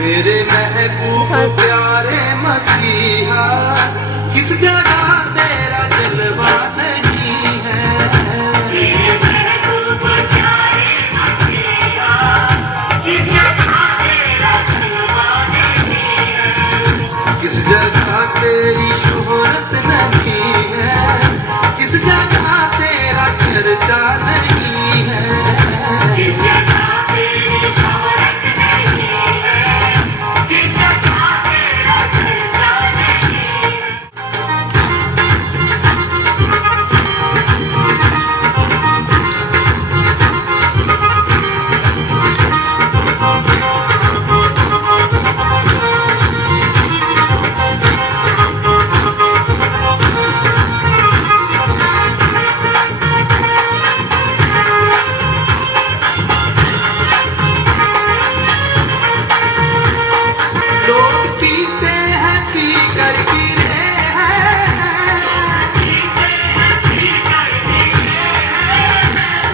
मेरे महबूब प्यारे मसीहा, किस जगह तेरा जलवा नहीं है। मेरे महबूब प्यारे मसीहा, किस जगह तेरा जलवा नहीं है। किस जगह तेरी शोहरत नहीं है, किस जगह तेरा चर्चा नहीं है। किस जगह तेरी शोहरत नहीं है, किस जगह तेरा चर्चा नहीं है। लोग पीते हैं पी कर गिरे हैं,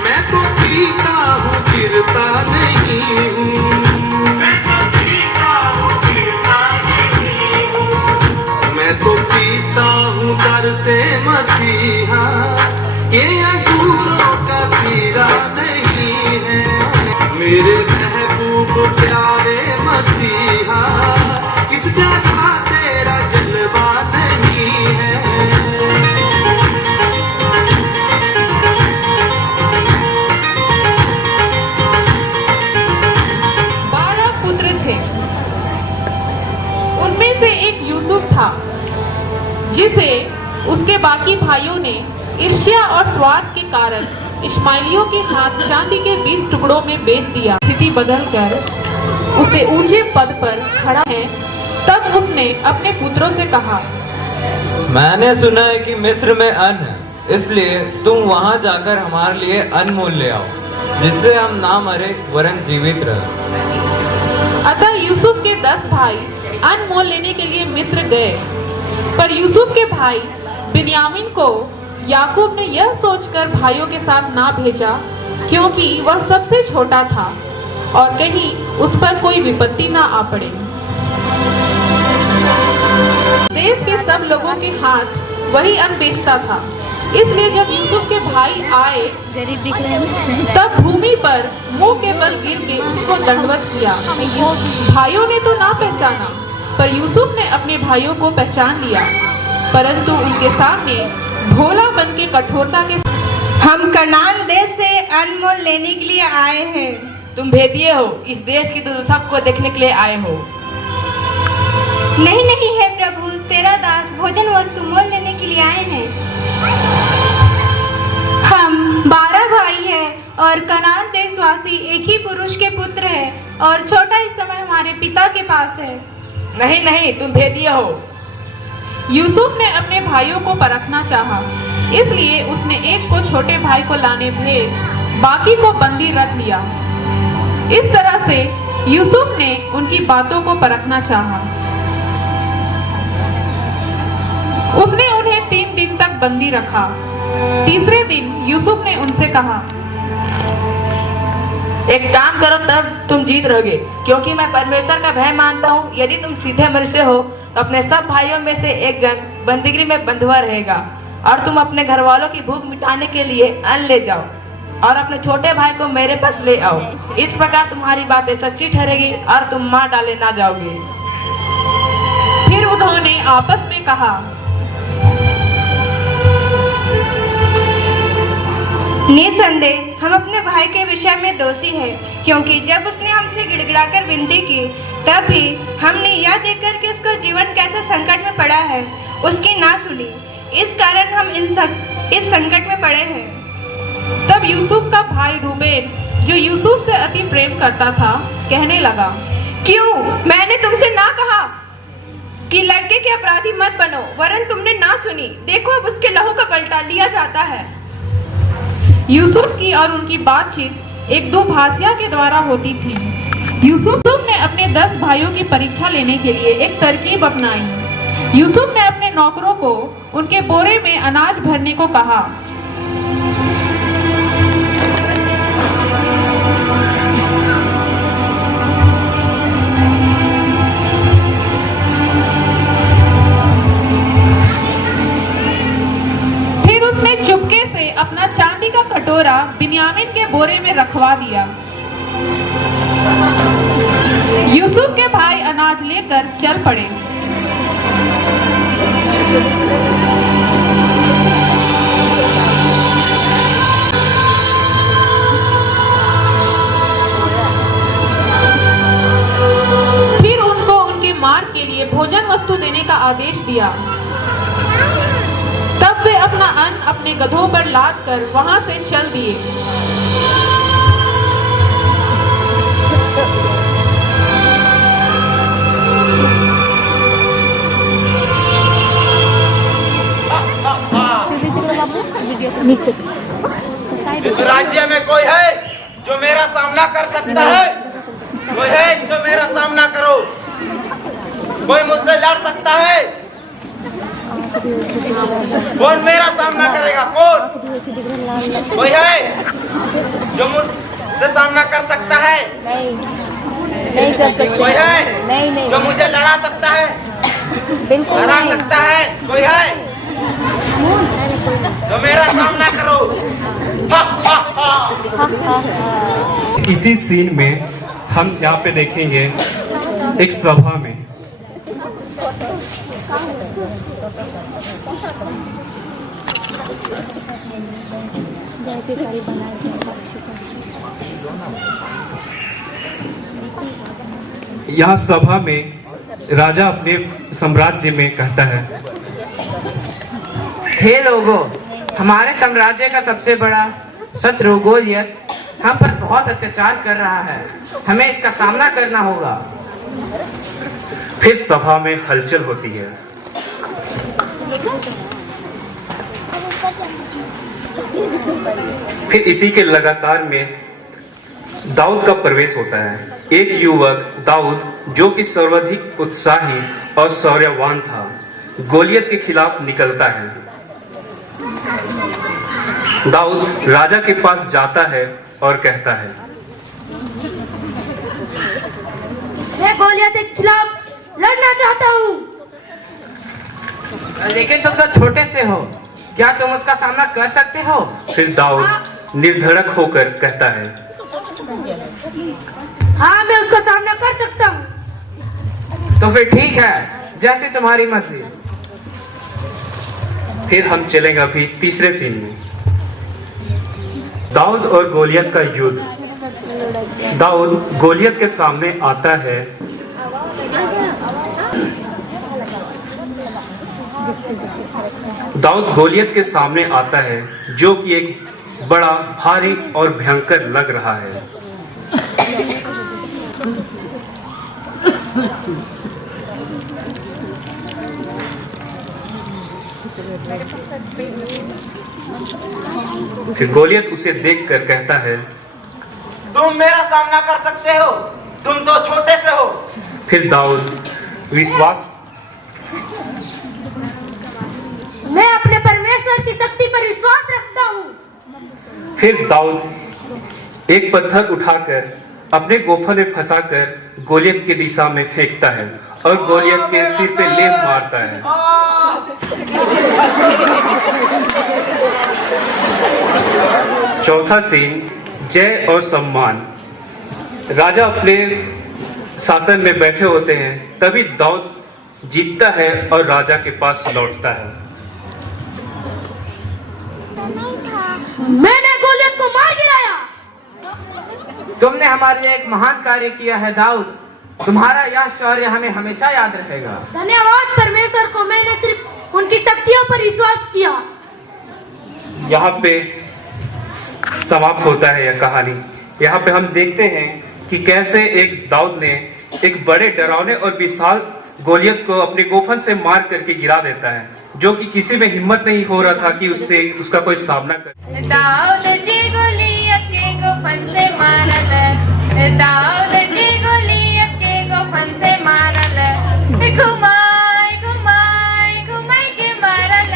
मैं तो पीता हूँ गिरता नहीं हूँ। मैं तो पीता हूँ दर से मसीहा, ये अंगूरों का सीरा नहीं है। मेरे महबूब प्यारे मसीहा, किस जगह तेरा जलवा नहीं है। 12 पुत्र थे। उनमें से एक यूसुफ था, जिसे उसके बाकी भाइयों ने ईर्ष्या और स्वार्थ के कारण इश्माइलियों के हाथ चांदी के 20 टुकड़ों में बेच दिया। स्थिति बदलकर उसे ऊंचे पद पर खड़ा है। तब उसने अपने पुत्रों से कहा, मैंने सुना है कि मिस्र में अन्न है, इसलिए तुम वहां जाकर हमारे लिए अन्न मोल ले आओ, जिससे हम ना मरे वरन जीवित रहे। अतः यूसुफ के 10 भाई अन्न मोल लेने के लिए मिस्र गए। पर यूसुफ के भाई बिन्यामीन को याकूब ने यह सोचकर भाइयों के साथ ना भेजा, क्योंकि वह सबसे छोटा था और कहीं उस पर कोई विपत्ति ना आ पड़े। देश के सब लोगों के हाथ वही अन्न बेचता था, इसलिए जब यूसुफ के भाई आए गरीब दिख रहे हैं। तब भूमि पर मुंह के बल गिर के उसको दंडवत किया। भाइयों ने तो ना पहचाना, पर यूसुफ ने अपने भाइयों को पहचान लिया, परंतु उनके सामने भोला बन के कठोरता के हम कनान देश से अनमोल लेने के लिए आए हैं। तुम भेदिए हो, इस देश की दुर्दशा को देखने के लिए आए हो। नहीं नहीं है प्रभु, तेरा दास भोजन वस्तु मोल लेने के लिए आए हैं। हम 12 भाई हैं और कनान देशवासी एक ही पुरुष के पुत्र हैं और छोटा इस समय हमारे पिता के पास है। नहीं नहीं, तुम भेदिए हो। यूसुफ ने अपने भाइयों को परखना चाहा, इसलिए उसने एक को छोटे भाई को लाने भेज बाकी को बंदी रख लिया। इस तरह से यूसुफ ने उनकी बातों को परखना चाहा। उसने उन्हें 3 दिन तक बंदी रखा। तीसरे दिन यूसुफ ने उनसे कहा, एक काम करो, तब तुम जीत रहोगे, क्योंकि मैं परमेश्वर का भय मानता हूँ। यदि तुम सीधे मन से हो तो अपने सब भाइयों में से एक जन बंदीगृह में बंधुआ रहेगा, और तुम अपने घर वालों की भूख मिटाने के लिए अन्न ले जाओ और अपने छोटे भाई को मेरे पास ले आओ। इस प्रकार तुम्हारी बातें सच्ची ठहरेगी और तुम मार डाले ना जाओगे। फिर उन्होंने आपस में कहा, निसंदेह हम अपने भाई के विषय में दोषी हैं, क्योंकि जब उसने हमसे गिड़गिड़ाकर विनती की, तब भी हमने यह देखकर कि उसका जीवन कैसे संकट में पड़ा है, उसकी ना सुनी। इस कारण हम इस संकट में पड़े हैं। तब यूसुफ का भाई रूबेन, जो यूसुफ से अति प्रेम करता था, कहने लगा, क्यों मैंने तुमसे ना कहा कि लड़के के अपराधी मत बनो, वरन तुमने ना सुनी। देखो अब उसके लहू का पलटा लिया जाता है। यूसुफ की और उनकी बातचीत एक दुभाषिया के द्वारा होती थी। यूसुफ ने अपने 10 भाइयों की परीक्षा लेने के लिए एक तरकीब अपनाई। यूसुफ ने अपने नौकरों को उनके बोरे में अनाज भरने को कहा। रखवा दिया। यूसुफ के भाई अनाज लेकर चल पड़े। फिर उनको उनके मार्ग के लिए भोजन वस्तु देने का आदेश दिया। तब वे अपना अन्न अपने गधों पर लाद कर वहां से चल दिए। इस राज्य में कोई है जो मेरा सामना कर सकता है? कोई है जो मेरा सामना करो? कोई मुझसे लड़ सकता है? कौन मेरा सामना करेगा? कौन? कोई है जो मुझसे सामना कर सकता है? नहीं कर सकते। कोई है नहीं जो मुझे लड़ा सकता है, बिल्कुल हरा नहीं। सकता है? कोई है जो मेरा सामना करो? इसी सीन में हम यहाँ पे देखेंगे एक सभा में यहाँ सभा में राजा अपने साम्राज्य में कहता है, हे लोगों, हमारे साम्राज्य का सबसे बड़ा शत्रु गोलियत हम पर बहुत अत्याचार कर रहा है। हमें इसका सामना करना होगा। फिर सभा में हलचल होती है। फिर इसी के लगातार में दाऊद का प्रवेश होता है। एक युवक दाऊद, जो कि सर्वाधिक उत्साही और शौर्यवान था, गोलियत के खिलाफ निकलता है। दाऊद राजा के पास जाता है और कहता है, मैं गोलियत के खिलाफ लड़ना चाहता हूँ। लेकिन तुम तो छोटे से हो, क्या तुम उसका सामना कर सकते हो? फिर दाऊद निर्धड़क होकर कहता है, हाँ, मैं उसका सामना कर सकता हूँ। तो फिर ठीक है, जैसे तुम्हारी मर्जी। फिर हम चलेंगे अभी तीसरे सीन में। दाऊद और गोलियत का युद्ध। दाऊद गोलियत के सामने आता है। दाऊद गोलियत के सामने आता है, जो कि एक बड़ा भारी और भयंकर लग रहा है। फिर गोलियत उसे देखकर कहता है, तुम मेरा सामना कर सकते हो, तुम तो छोटे से हो। फिर दाऊद विश्वास मैं अपने परमेश्वर की शक्ति पर विश्वास रखता हूँ। फिर दाऊद एक पत्थर उठाकर अपने गोफन में फंसाकर गोलियत की दिशा में फेंकता है और गोलियत के सिर पे लेम मारता है। चौथा सीन, जय और सम्मान। राजा अपने शासन में बैठे होते हैं, तभी दाऊद जीतता है और राजा के पास लौटता है। मैंने गोलियत को मार गिराया। तुमने हमारे लिए एक महान कार्य किया है दाऊद। तुम्हारा यह शौर्य हमें हमेशा याद रहेगा। धन्यवाद परमेश्वर को, मैंने सिर्फ उनकी शक्तियों पर विश्वास किया। यहाँ पे समाप्त होता है यह कहानी। यहाँ पे हम देखते हैं कि कैसे एक दाऊद ने एक बड़े डरावने और विशाल गोलियत को अपने गोफन से मार करके गिरा देता है, जो कि किसी में हिम्मत नहीं हो रहा था कि उसका कोई सामना करे। दाऊद जी गोलियत के गोफन से मारल, दाऊद जी गोलियत के गोफन से मारल, घुमाई घुमाई घुमाई के मारल,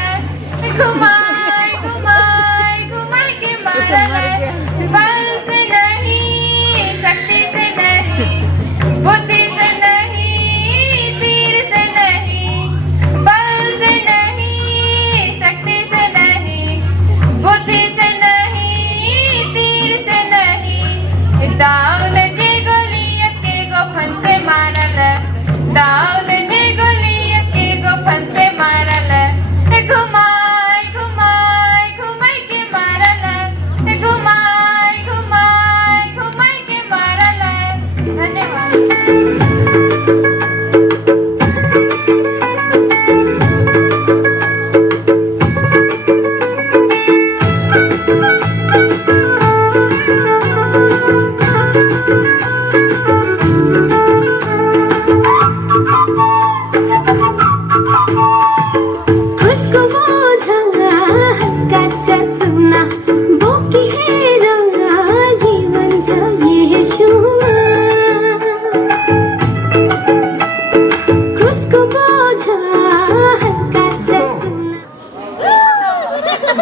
घुमाई घुमाई घुमाई के मारल। बल से नहीं, शक्ति से नहीं, बुद्धि से नहीं, तीर से नहीं, बल से नहीं, शक्ति से नहीं, बुद्धि से नहीं, तीर से नहीं,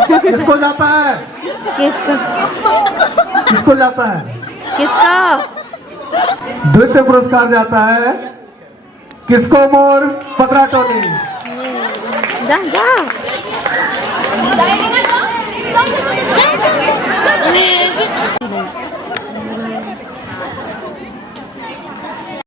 किसको जाता है? किसको जाता है? किसका? द्वितीय पुरस्कार जाता है किसको? मोर पतरा टोली। जा जा